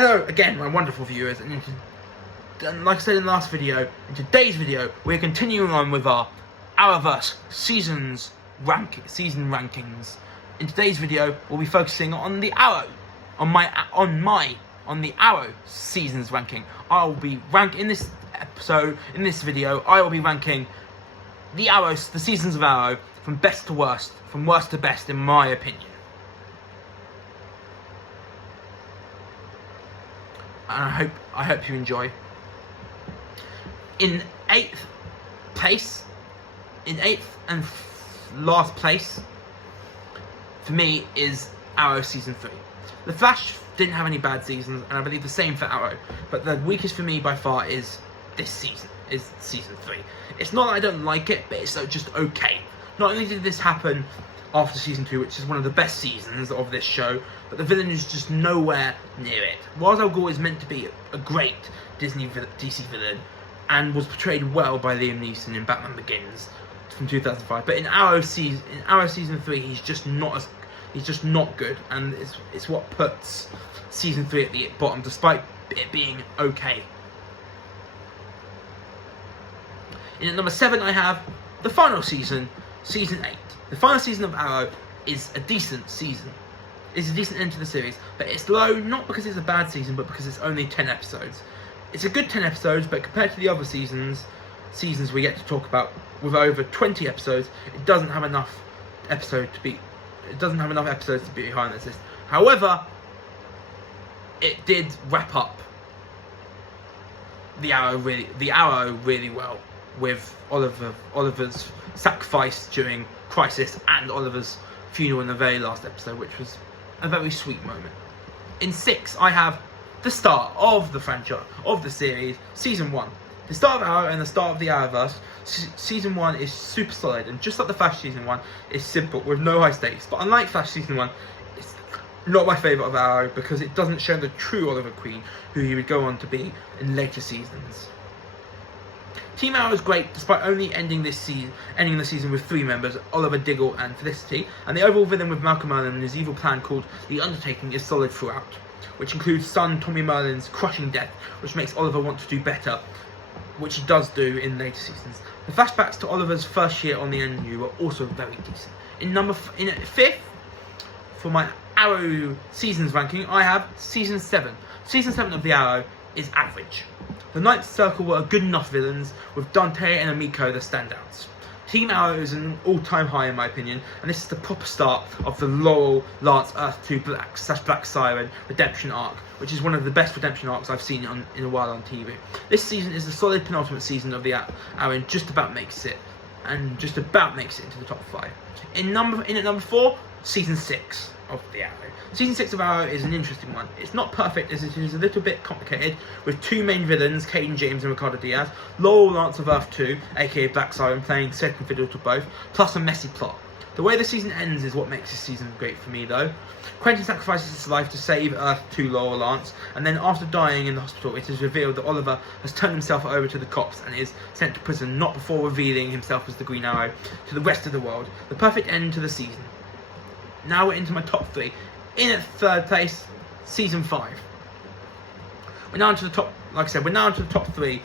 Hello again, my wonderful viewers, and like I said in the last video, in today's video, we're continuing on with our Arrowverse season rankings. In today's video, we'll be focusing on the Arrow, on the Arrow seasons ranking. I will be in this video, I will be ranking the Arrows, the seasons of Arrow, from best to worst, from worst to best, in my opinion. And I hope you enjoy. In eighth and last place for me is Arrow season 3. The Flash didn't have any bad seasons, and I believe the same for Arrow. But the weakest for me by far is this season, is season 3. It's not that I don't like it, but it's just okay. Not only did this happen after season 2, which is one of the best seasons of this show, but the villain is just nowhere near it. Ra's al Ghul is meant to be a great DC villain, and was portrayed well by Liam Neeson in Batman Begins from 2005. But in Arrow season 3, he's just not good, and it's what puts season 3 at the bottom, despite it being okay. In at number 7, I have the final season, season 8. The final season of Arrow is a decent season. It's a decent end to the series, but it's low not because it's a bad season, but because it's only 10 episodes. It's a good 10 episodes, but compared to the other seasons we get to talk about with over 20 episodes, it doesn't have enough episodes to be behind this list. However, it did wrap up the Arrow really well, with Oliver's sacrifice during Crisis and Oliver's funeral in the very last episode, which was a very sweet moment. In 6, I have the start of the franchise, of the series, season 1. The start of Arrow and the start of the Arrowverse. Season 1 is super solid, and just like the Flash season 1, is simple with no high stakes. But unlike Flash season 1, it's not my favourite of Arrow because it doesn't show the true Oliver Queen, who he would go on to be in later seasons. Team Arrow is great, despite only ending the season with 3 members, Oliver, Diggle and Felicity, and the overall villain with Malcolm Merlyn and his evil plan called The Undertaking is solid throughout, which includes son Tommy Merlyn's crushing death, which makes Oliver want to do better, which he does do in later seasons. The flashbacks to Oliver's first year on the NU are also very decent. In 5th, for my Arrow seasons ranking, I have season 7. Season 7 of the Arrow is average. The Ninth Circle were good enough villains, with Dante and Emiko the standouts. Team Arrow is an all-time high in my opinion, and this is the proper start of the Laurel Lance Earth 2 Black Siren redemption arc, which is one of the best redemption arcs I've seen in a while on TV. This season is the solid penultimate season of the Arrow, and just about makes it into the top 5. In at number 4, season 6 of the Arrow. Season 6 of Arrow is an interesting one. It's not perfect, as it is a little bit complicated, with 2 main villains, Caden James and Ricardo Diaz, Laurel Lance of Earth 2, aka Black Siren, playing second fiddle to both, plus a messy plot. The way the season ends is what makes this season great for me, though. Quentin sacrifices his life to save Earth 2 Laurel Lance, and then after dying in the hospital, it is revealed that Oliver has turned himself over to the cops and is sent to prison, not before revealing himself as the Green Arrow to the rest of the world. The perfect end to the season. Now we're into my top 3. In at 3rd place, season 5. We're now into the top, like I said, we're now into the top 3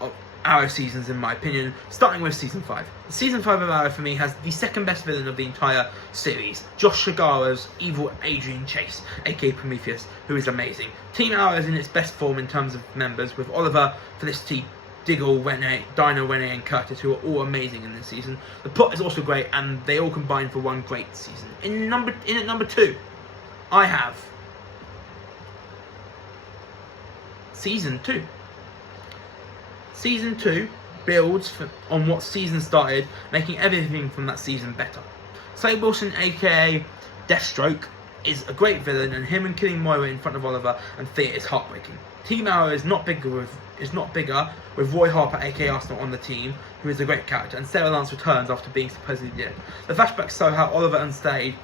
of Arrow seasons in my opinion, starting with season 5. Season 5 of Arrow for me has the second best villain of the entire series, Josh Shigara's evil Adrian Chase, aka Prometheus, who is amazing. Team Arrow is in its best form in terms of members, with Oliver, Felicity, Diggle, Renee, Dino, Renee and Curtis, who are all amazing in this season. The plot is also great, and they all combine for one great season. In at number 2, I have season 2. Season 2 builds on what season started, making everything from that season better. Slade Wilson, aka Deathstroke, is a great villain, and him and killing Moira in front of Oliver and Thea is heartbreaking. Team Arrow is not bigger with Roy Harper, aka Arsenal, on the team, who is a great character, and Sarah Lance returns after being supposedly dead. The flashbacks show how Oliver and Slade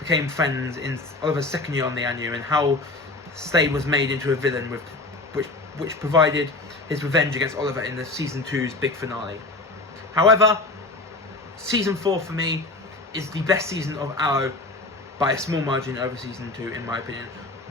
became friends in Oliver's second year on the NU, and how Slade was made into a villain, which provided his revenge against Oliver in the season 2's big finale. However, season 4 for me is the best season of Arrow by a small margin over season 2 in my opinion.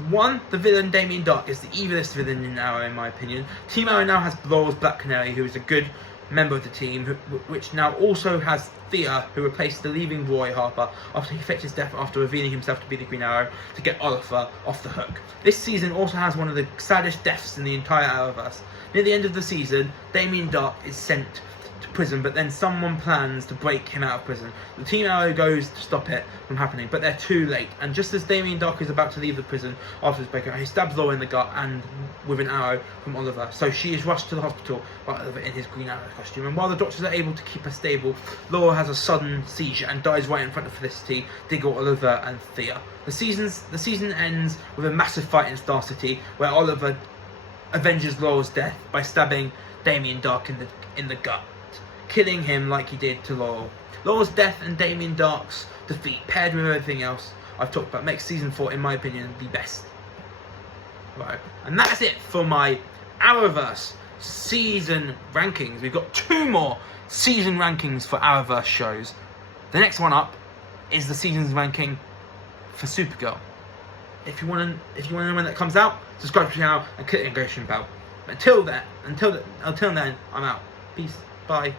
One, the villain Damien Dark is the evilest villain in Arrow, in my opinion. Team Arrow now has Laurel's Black Canary, who is a good member of the team, which now also has Thea, who replaced the leaving Roy Harper after he faked his death after revealing himself to be the Green Arrow to get Oliver off the hook. This season also has one of the saddest deaths in the entire Arrowverse. Near the end of the season, Damien Dark is sent to prison, but then someone plans to break him out of prison. The Team Arrow goes to stop it from happening, but they're too late. And just as Damien Dark is about to leave the prison after his breakout, he stabs Laura in the gut and with an arrow from Oliver. So she is rushed to the hospital by Oliver in his Green Arrow costume. And while the doctors are able to keep her stable, Laura has a sudden seizure and dies right in front of Felicity, Diggle, Oliver, and Thea. The season ends with a massive fight in Star City, where Oliver avenges Laurel's death by stabbing Damien Dark in the gut, killing him like he did to Laurel. Laurel's death and Damien Dark's defeat, paired with everything else I've talked about, makes season 4, in my opinion, the best. Right, and that's it for my Arrowverse season rankings. We've got 2 more season rankings for Arrowverse shows. The next one up is the season's ranking for Supergirl. If you want to know when that comes out, subscribe to the channel and click the notification bell. Until then, I'm out. Peace. Bye.